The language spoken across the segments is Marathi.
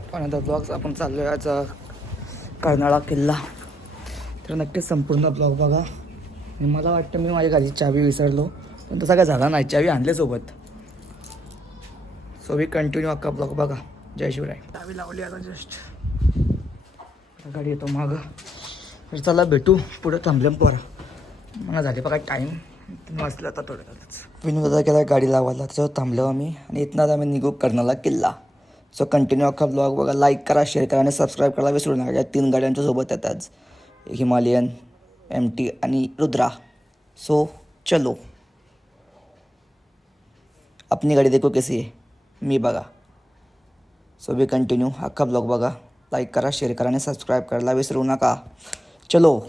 बॅक ऑन द ब्लॉग्स आपण चाललो आहे आज कर्नाळा किल्ला. तर नक्कीच संपूर्ण ब्लॉग बघा. आणि मला वाटतं मी माझ्या गाडीची चावी विसरलो पण तसा काय झाला नाही. चावी आणले सोबत. सो वी कंटिन्यू अख्खा ब्लॉग बघा. जय शिवराय. चावी लावली आता जस्ट गाडी येतो मागं. तर चला भेटू. पुढे थांबले पोरा. मला झाले बघा टाईम वाचलं आता थोडं. वेळातच विनोदा केला गाडी लावायला. त्याच्यावर थांबलो आम्ही. आणि इथनं आम्ही निघू कर्नाला किल्ला. सो कंटिन्यू अख्खा ब्लॉग बघा लाईक करा शेअर करा आणि सबस्क्राईब करायला विसरू नका. या तीन गाड्यांच्या सोबत येतात. हिमालयन एम टी आणि रुद्रा. सो चलो. अपनी गाडी देखो कैसी आहे मी बघा. सो बी कंटिन्यू अख्खा ब्लॉग बघा. लाईक करा शेअर करा आणि सबस्क्राईब करायला विसरू नका. चलो.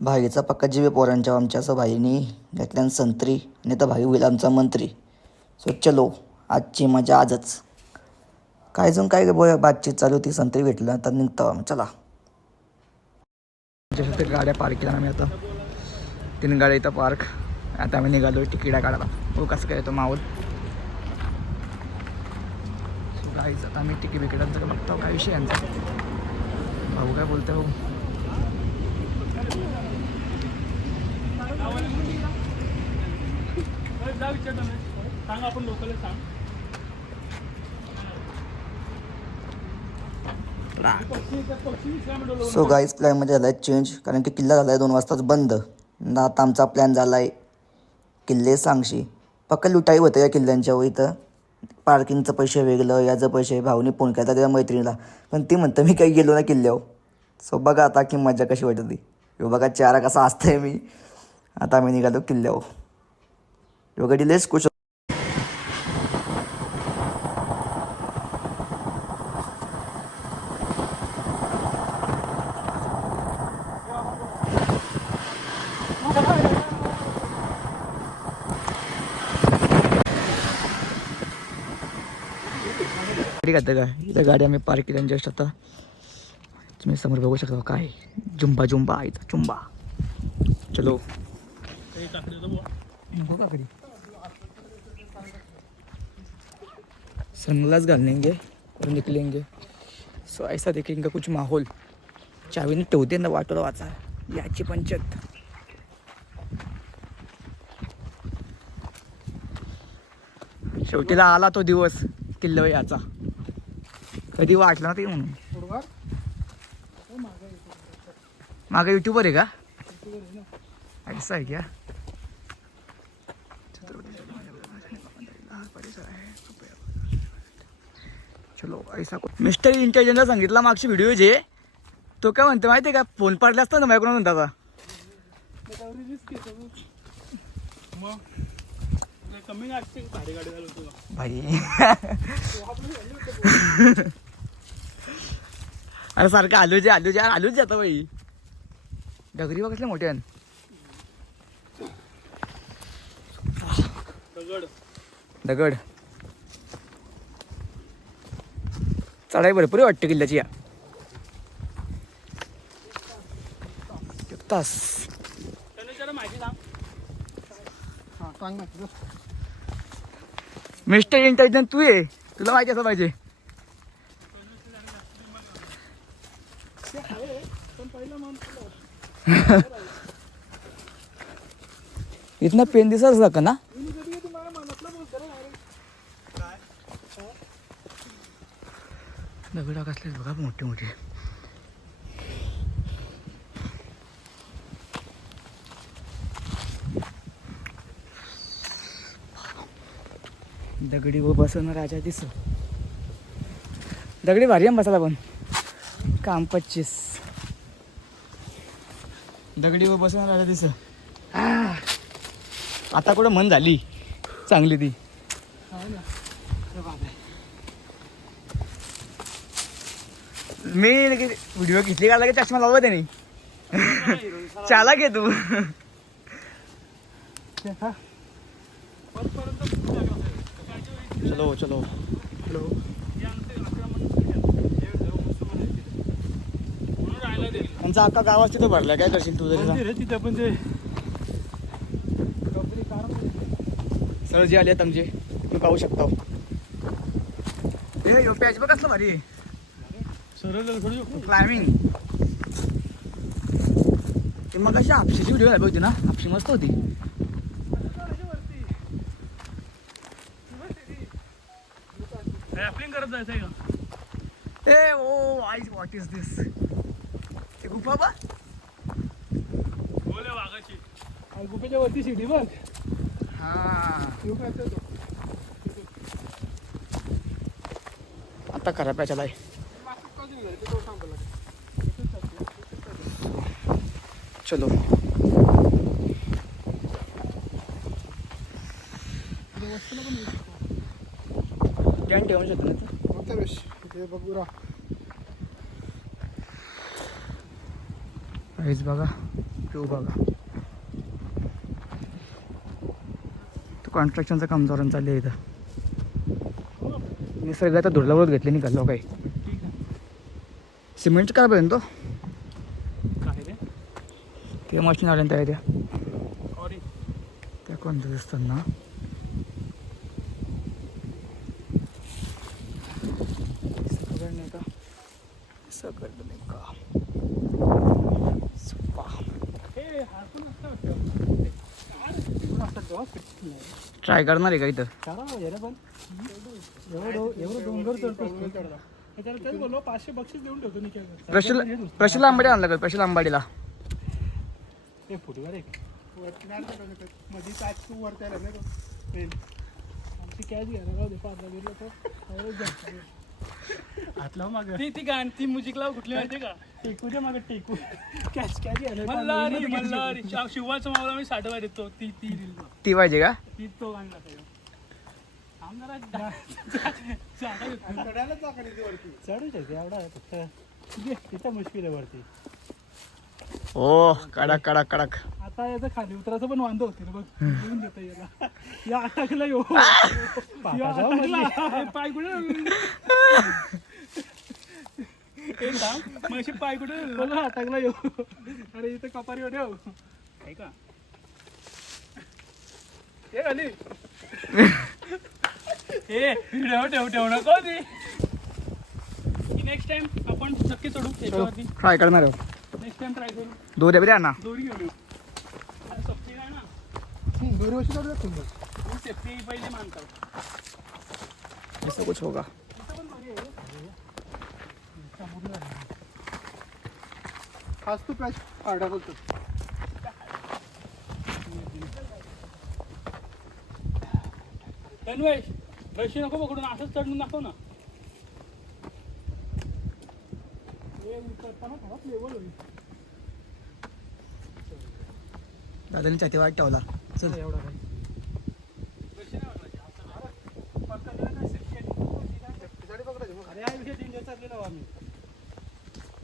भाईचा पक्का जीवे पोरांच्या आमच्या. असं भाईनी घेतल्यान संत्री आणि तर भाई होईल आमचा मंत्री. सो चलो. आजची मजा आजच. काय जण काय बोय बातचीत चालू होती संत्री भेटलं तर निघतो चला. ते गाड्या पार्क केल्या आम्ही आता. तीन गाड्या इथं पार्क आता आम्ही निघालो तिकिटा काढायला. हो कसं काय येतो माहोल. आता आम्ही तिकीट बिकिटांचं बघतो काय विषय यांचा? भाऊ काय बोलतो भाऊ? सांग आपण लोकल सांग. सो गाईज प्लॅनमध्ये झाला आहे चेंज कारण की किल्ला झाला आहे दोन वाजताच बंद. ना आता आमचा प्लॅन झाला आहे किल्ले सांगशी. पक्क लुटाई होतं या किल्ल्यांच्या इथं. पार्किंगचं पैसे वेगळं याचं पैसे भाऊने फोन केला त्याच्या मैत्रिणीला. पण ती म्हणतं मी काही गेलो ना किल्ल्यावर. सो बघा आता की मजा कशी वाटत. ती ह्यो बघा चारा कसा असतंय मी. आता आम्ही निघालो किल्ल्यावर. ह्यो गडी लेस खुश इथं गाडी आम्ही पार्क केल्या जस्ट आता तुम्ही समोर बघू शकता काय? जुंबा जुंबा इथं चुंबा चलो. बघा कधी? सनग्लास घालनेंगे और निकलेंगे. सो ऐसा देखेंगे कुछ माहोल. चावीने ठेवते ना वाटोला वाचा. याची पंचायत शेवटीला आला तो दिवस किल्ला याचा. कधी वाटलं ना ते म्हणून. मागे युट्यूबर आहे का? ऐसा आहे क्या? चलो ऐसा मिस्टर इंटेलिजन्सला सांगितला मागची व्हिडिओ जे. तो काय म्हणतो माहिती आहे का? फोन पाडला असता ना माझ्याकडून म्हणता आता. मग? कमी लागते भारी गाडी झाली तुला भाई. अरे सारखं आलू जे आलू जे आलूच जातं बाई. डगरी बघितलं मोठ्यान दगड. दगड. चढाई भरपूर वाटतं किल्ल्याची या. एक तास. माहिती सांग. हा सांग ना मिस्टर इंटेलिजंट तू आहे तुला माहिती असं पाहिजे. इथनं पेन दिसत का ना? दगडा कसले बघा मोठे मोठे दगडी व बसन राजा दिस दगडी भारी आहे बसायला पण. काम पच्चीस. दगडी व बसन राजा दिस आता कुठं मन झाली. चांगली ती. मी व्हिडिओ घेतली का लगेच चष्मा लावला त्याने? चाला घे तू. चलो चलो। दे त्यांचा अख्खा गावाच तिथं भरलाय काय करशील तू आहे तिथे पण ते. सर जे आले आहेत आमचे. तुम्ही पाहू शकता. हे यो पॅच बघ कसलं भारी सरळ क्लायमिंग ते मग अशी हापशीची व्हिडिओ आहे होती ना हापशी मस्त होती. करत जायचंय का ए ओ आय व्हॉट इज दिस ते गुफा बा बोल वाघाची आणि गुफेच्या वरती शिडी बघ हा येऊ काय तो आता खरा पॅचाला टेंट ठेवून शकतो ना? बघूरा हेच बघा व्ह्यू बघा तो कन्स्ट्रक्शनचं काम जोरान चाललं आहे इथं. निसर्ग आता धुरलावरच घेतले निघालो काही ठीक आहे. सिमेंट काय पर्यंत? तो ते मशीन आल्या त्या. त्या कोणत्या दिसतात ना सगळं नाही का सगळं नाही का सुप्पा. हे हा पण असं वाटतं पण असतात जेव्हा फिट नाही ट्राय करणार आहे का इथं करा याला पण एवढं एवढं डोंगर चढतो त्याच्याला तेच बोललो पाचशे बक्षीस देऊन ठेवतो निकेल प्रशिल प्रशिल आंबाडी आणलं का? प्रशिल आंबाडीला. कॅच घ्यायला राहू दे पाच गेलो तो हातला माग ती ती गाण ती म्युझिक लाव कुठली माहिती का टेकूच्या मागे टेकू कॅच कॅच मल्हारी मल्हारी शिवाचा मावला मी साठवा देतो ती ती रील ती पाहिजे का ती तो गाणं दाखव चढूच आहे एवढा आहे फक्त घे, तिथं मुश्किल आहे वरती हो कडक कडक कडक आता याचं खाली उतरायचं पण वांदो होतील बघ. देतं याला. या अटकला येऊ. या अटकला पाय कुठे? म्हशी पाय कुठे? अटकला येऊ. अरे इथं कपारी ठेव का? हे हे ठेव ठेव ठेव नको ती. नेक्स्ट टाइम आपण नक्की चढू त्याच्यावरती ट्राय करणार आहे नेक्स्ट टाइम ट्राय करू दोऱ्या बिऱ्या ना दोरी घेऊन येऊ आता सक्ती नाही ना दोरी वर्षी काढूया तुम्ही मी सेफ्टी पहिले मानतो ऐसा कुछ होगा। हाच तू पॅच आरडा बोलतो तन्वेश रशी नको पकडून असंच चढून दाखव ना। हे उतरताना थोडाच level होईल. दादानी छाती वाट ठेवला चल एवढा काही. रशी नाही वाजवायची. असं नाही. पक्का दिला नाही, safety आहे. अरे हा danger चाललेला हो आम्ही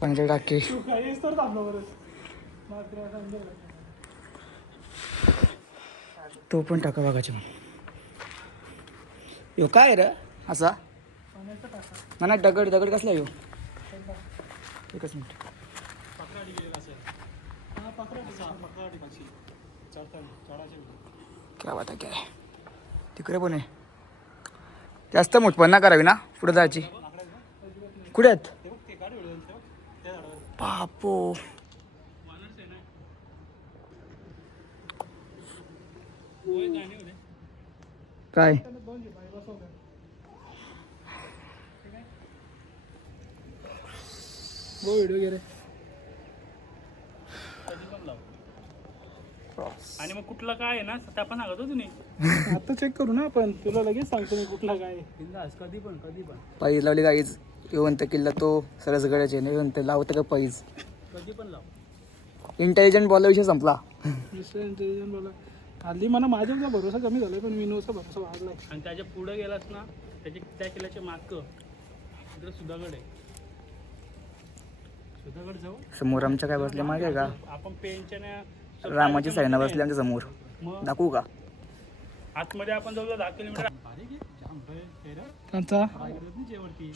पंचे टाके. तू पण टाका बघायचे मग. यो काय रे? असा? पाण्याचं टाका. ना नाही दगड दगड कसला यो? एकच मिनिट. क्या बात आहे काय तिकडे पण आहे. जास्त मोठपण ना करावी ना पुढे जायची. कुठे आहेत? बापो. काय? व्हिडिओ रे कधी पण लाव. आणि मग कुठला काय आहे ना त्या पण सांगतो तुम्ही आता चेक करू ना आपण. तुला लगेच सांगतो मी कुठला काय आहे. कधी पण कधी पण. पाईज लावली गाईज येऊन किल्ला तो सरस गडाचे नाही येऊन लावतं का पाईज कधी पण लाव. इंटेलिजंट बॉल विषय संपला. मिस्टर इंटेलिजंट बोला हल्ली मला माझ्याचा भरोसा कमी झालाय पण विनोदचा भरोसा वाढलाय. आणि त्याच्या पुढे गेलास ना त्याची त्या किल्ल्याचे मार्क इकडे सुधागड आहे. सुधागड जाऊ समोर आमच्या काय बसले मागे आहे का? आपण पेनच्या ना- रामाची साईना बसली आमच्यासमोर. दाखवू का? आतमध्ये आपण जवळ दहा किलोमीटर. त्यांचा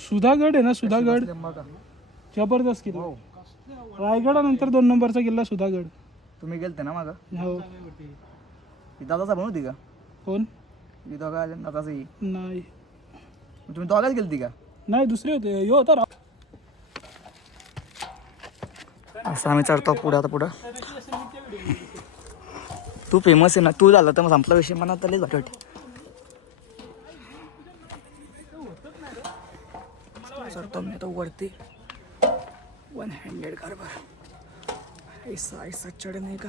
सुधागड आहे ना सुधागड. जबरदस्त किल्ला. रायगडानंतर दोन नंबरचा किल्ला सुधागड. तुम्ही गेलते ना मागं? हो. दादाचा बनवती का? कोण? दोघा आले दादाचं नाही. तुम्ही दोघाच गेलती का? नाही दुसरे होते. यो होता राव. असं आम्ही चढतो पुढं आता पुढं. तू फेमस आहे ना तू झाला तर मग संपला विषय मला तर लईच वाटते चढतो मी आता वरती. वन हँड्रेड कारभार. ऐसा ऐसा चढणे का?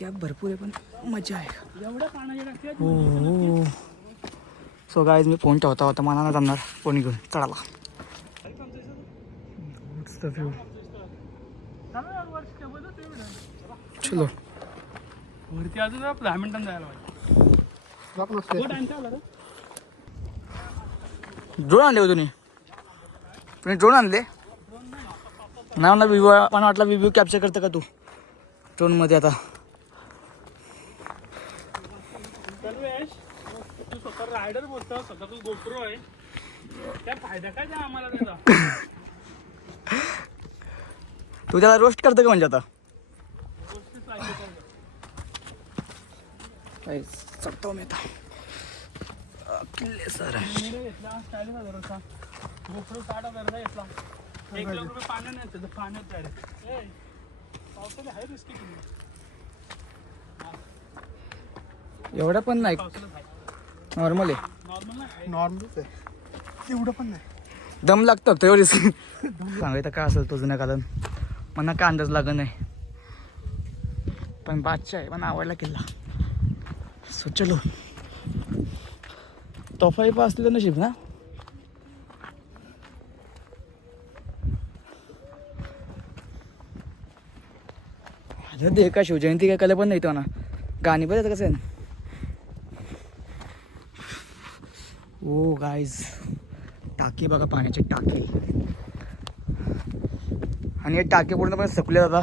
गॅप भरपूर आहे पण मजा आहे. हो सो गाईज मी फोन ठेवता होता मला नाही जमणार फोन घेऊन चढाला चलो वरती अजून दहा मिनिटांनी जायला पाहिजे? ड्रोन आणले हो तुम्ही? तुम्ही ड्रोन आणले? नाही मला विवो मला वाटलं विव्ह्यू कॅप्चर करतं का तू? ड्रोनमध्ये आता. तू स्वतः रायडर बोलतो स्वतः तू गोप्रो आहे. त्या फायदा काय द्या आम्हाला त्याचा? तू त्याला रोस्ट करतं का म्हणजे आता गोष्टीच पाहिजे तर. काही चढतो मी आता किल्ले सर एवढा पण नाही. नॉर्मल आहे. नॉर्मल नॉर्मलच आहे. एवढं पण नाही. दम लागतं फक्त एवढीच सांगायचं काय असेल तो जुन्या कालन मला काय अंदाज लागत नाही. पण बादशाह आहे पण आवडला किल्ला. सो चलो. तोफाई पण असलेलं नशीब ना? दे का शिवजयंती काय कला पण नाही तो ना. गाणी बरं कसं? आहे ओ गाईज टाकी बघा पाण्याची टाकी. आणि हे टाके पूर्णपणे सकले आता.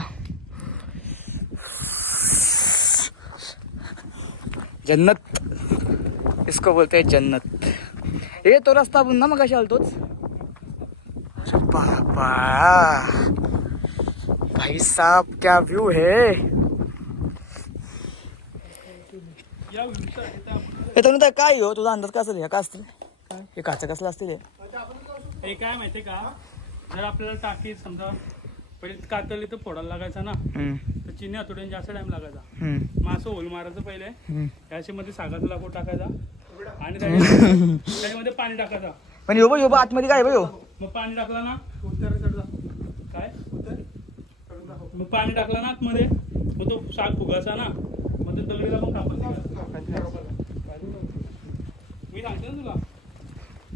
जन्नत. इसको बोलते हैं जन्नत. ये तो रस्ता पुन्हा मग कशा आलतोच भाई साहब क्या व्यू है? हे तर काय हो? तुझा अंदाज काय असेल हे काय असतील? हे काचं कसलं असतील हे? हे काय माहितीये का? जर आपल्याला टाकी समजा पहिले कातली तर फोडायला लागायचा ना. हम्म, तर चिनी हातोड्याने जास्त टाइम लागायचा असं होल मारायचं पहिले. हम्म. त्याच्यामध्ये सागाचा लाकूड टाकायचा. आणि त्याच्या- त्याच्यामध्ये पाणी टाकायचा. पण यो यो आतमध्ये काय आहे बा यो. मग पाणी टाकलं ना? उत्तर चढला काय? उत्तर मग पाणी टाकलं ना आतमध्ये मग तो साग फुगायचा ना. मग ते दगडीला मग कापत निघायचं. मी सांगते ना तुला.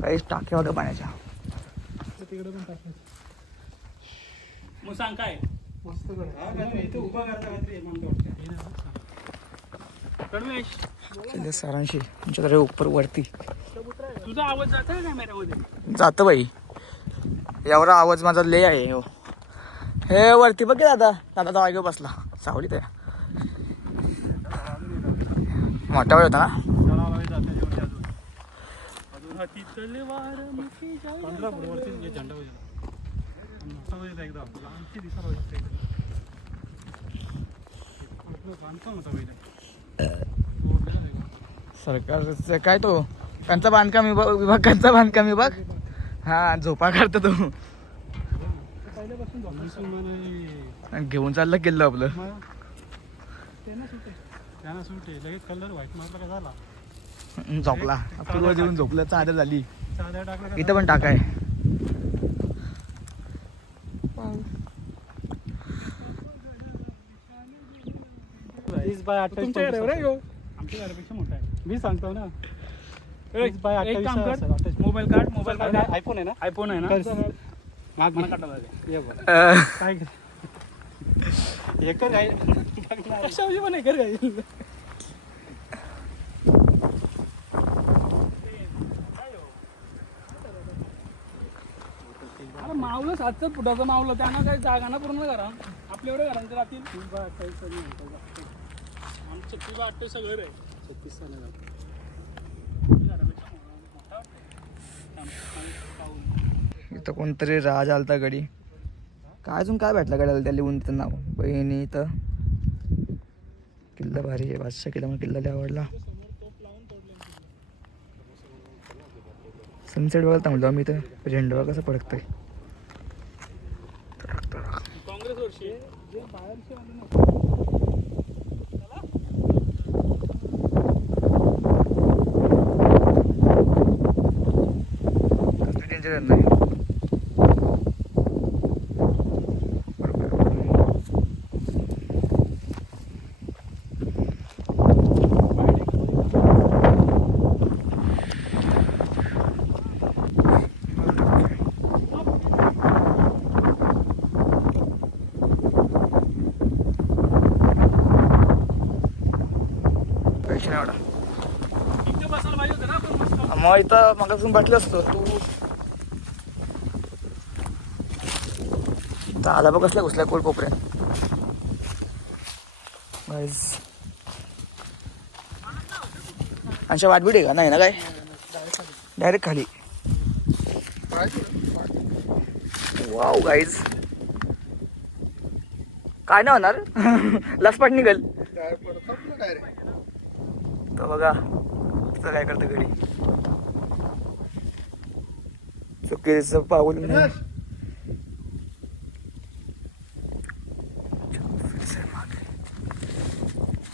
काही टाक्या होत्या पाण्याच्या. तिकडे पण टाकायचं. मग सांग काय? मस्त चल सरांशी आमच्याकडे उपर वरती. तुझा आवाज जात आहे कॅमेऱ्यामध्ये जातं बाई. एवढा आवाज माझा लय आहे हो. हे वरती बघ की दादा. दादा तो ऐकू बसला. सावलीत आहे. मोठा वेळ होता ना. पंधरा फूट वरती जे झेंडा वगैरे एकदम दिसायला एकदम बांधकाम होतं पहिले. सरकारचं काय तो? त्यांचा बांधकाम विभाग विभाग त्यांचा बांधकाम विभाग? हा झोपा काढतो तो. आणि घेऊन चाललं किल्लं आपलं. त्यांना सुटे. त्यांना सुटे लगेच कलर व्हाईट मारला काय झाला? झोपला. पूर्व जेवून झोपलं. चादर झाली. चादर टाकला का इथं पण टाकाय वीस बाय अठ्ठावीस तुमच्या? आमच्या घरापेक्षा मोठा आहे. मी सांगतो ना. वीस बाय एक काम अठ्ठावीस कर मोबाईल काढ मोबाईल काढ. आयफोन आहे ना? आयफोन आहे ना? कर. माग मला काढायला लागेल. ये बघ. पण आहे कर काय अरे मावलं सातच फुटाचं मावलं त्यांना काही जागा ना पूर्ण करा. आपल्या एवढ्या घरांचे राहतील. छत्तीस अठ्ठावीस छत्तीस इथं कोणतरी राज आलता गडी. काय अजून काय भेटलं गड्याला त्या लिहून तिथं नाव? बहिणी इथं. किल्ला भारी आहे बादशाह किल्ला मला किल्ला आवडला. सनसेट बघायला थांबलो आम्ही तर झेंडवा कसं पडकतंय काँग्रेस वर्षी जे बाहेरचे आले ना कसलं डेंजर नाही पैसे नाही एवढा इथे बसायला पाहिजे होतं ना आपण मस्त. मग इथं मगासून बसलो असतो. तू आता आला बघ कसला घुसला कोल कोपऱ्यात अशा वाटबीड आहे का नाही ना काय डायरेक्ट खाली वाव गाईज काय नाही होणार लसपाट निघल तर बघा तिथं काय करतं घरी चुकीचं पाऊल नाही.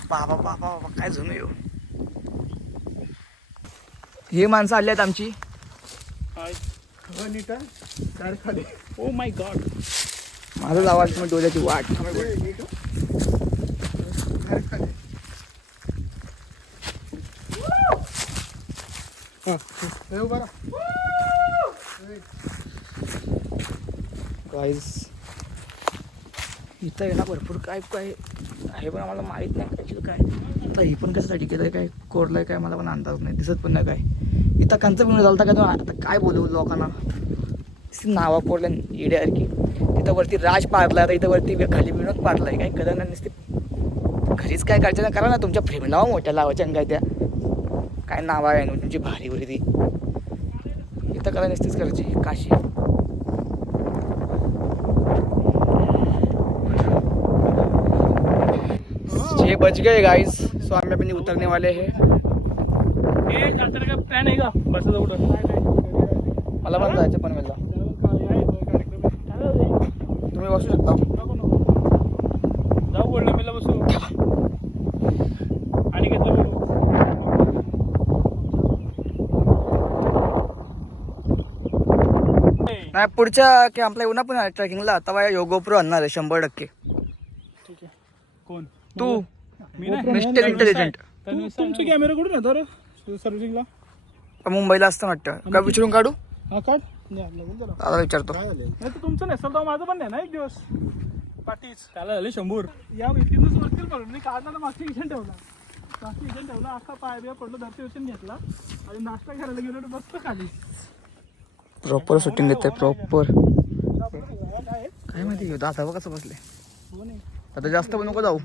बाबा बाबा बाबा काय जुनं येऊ ही माणसं आली आहेत आमची ओ माय गॉड माझाच आवाज मग डोळ्याची वाट. गाईज इथं आहे ना भरपूर काय काय आहे पण आम्हाला माहीत नाही काय काय आता ही पण कशासाठी केलंय काय कोरलं आहे काय मला पण अंदाज नाही दिसत पण नाही काय. इथं कंच पिऊन झालं का आता काय बोलू लोकांना? नावा कोरल्या येड्यासारखी. तिथं वरती राज पारला आता इथं वरती खाली विनोद आहे काय कदा नाही नुसते घरीच काय करायचं ना करा ना तुमच्या फ्रेंडला मोठ्या लावायच्या काय त्या. काय नाव आहे ना तुमची भारी वरी ती. इथं कदा नसतीच करायची काशी. ये बच गए गाइस सो हम अपनी उतरने वाले हैं। मला पण जायचं पण मला तुम्ही बसू शकता. जाऊ मला बसू आणि नाही पुढच्या की आपल्या उन्हा पण ट्रेकिंगला तेव्हा योगो प्रो आणणार आहे शंभर टक्के. ठीक आहे. कोण? तू. मी नाही मिस्टर इंटेलिजंट तुमचे कॅमेरा कुठून सर्व्हिसिंगला मुंबईला असतं वाटतं काय विचारून काढू हा काढ नाही. दादा विचारतो नाही तर तुमचं नसेल तर माझं पण नाही ना एक दिवस पाठीच त्याला झाले शंभर या व्यक्तीनंच वरतील पडून मी काढला तर मागच्या किचन ठेवला मागच्या किचन ठेवला अख्खा पाय बिया पडलो धरती उचलून घेतला आणि नाश्ता करायला गेलो तर बसतो खाली प्रॉपर शूटिंग घेते प्रॉपर काय माहिती घेऊ दादा कसं बसले हो नाही आता जास्त पण नको जाऊ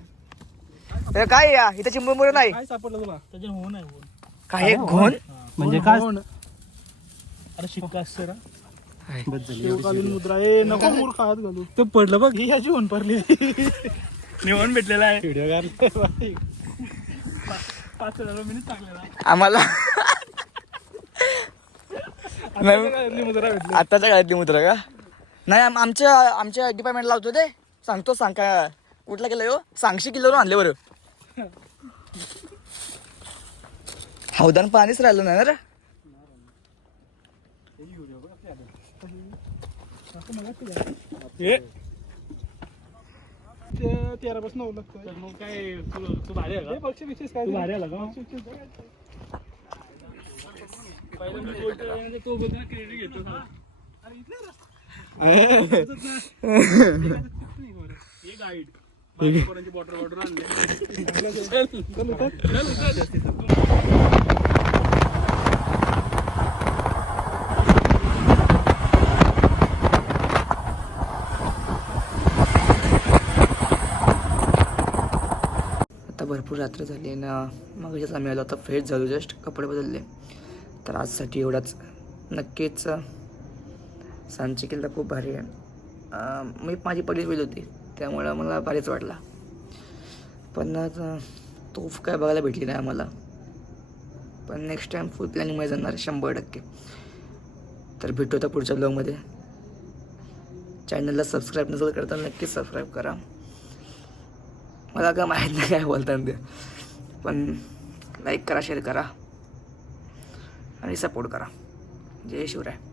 ए, काय या? इथं चिंबुरमुळे नाही. काय सापडलं तुला? त्याच्या हो नाही होऊन. काय एक घोण? म्हणजे काय? अरे शिक्का असतं ना. शिवकालीन मुद्रा. ए नको मूर खात घालू. तो पडलं बघ. ही ह्याची होऊन पडली. निवण भेटलेला आहे. व्हिडिओ काढले पाच हजार मिनिट टाकलेला आम्हाला आताच्या काळातली मुद्रा का? नाही आम- आमच्या आमच्या डिपार्टमेंटला लावतो ते. सांगतो सांग काय कुठला केलं यो? सांगशी किलोवर आणले बरं. हौदान पाणीच राहिलं नाही ना हे तेरा पासून नऊ लागतं तर मग काय तू तू भारी आहे का पक्षी बिक्षीच काय तू भारी आला का तो बोलतो क्रेडिट घेतो. अरे इथले. हे गाईड बॉटल आणले. आता भरपूर रात्र झाली ना मग आम्ही आलो आता फ्रेश झालो जस्ट कपडे बदलले. तर आजसाठी एवढाच. नक्कीच सांची किल्ला खूप भारी आहे. मी माझी पहिलीच वेळ होती. त्यामुळं मला भारीच वाटला. पण आता तोफ काय बघायला भेटली नाही आम्हाला. पण नेक्स्ट टाईम फुल प्लॅनिंगमध्ये जाणार शंभर टक्के. तर भेटू आता पुढच्या ब्लॉगमध्ये चॅनलला सबस्क्राईब नसेल करता नक्कीच सबस्क्राईब करा. मला काय माहीत नाही काय बोलतात ते. पण लाईक करा शेअर करा. आणि सपोर्ट करा. जय शिवराय.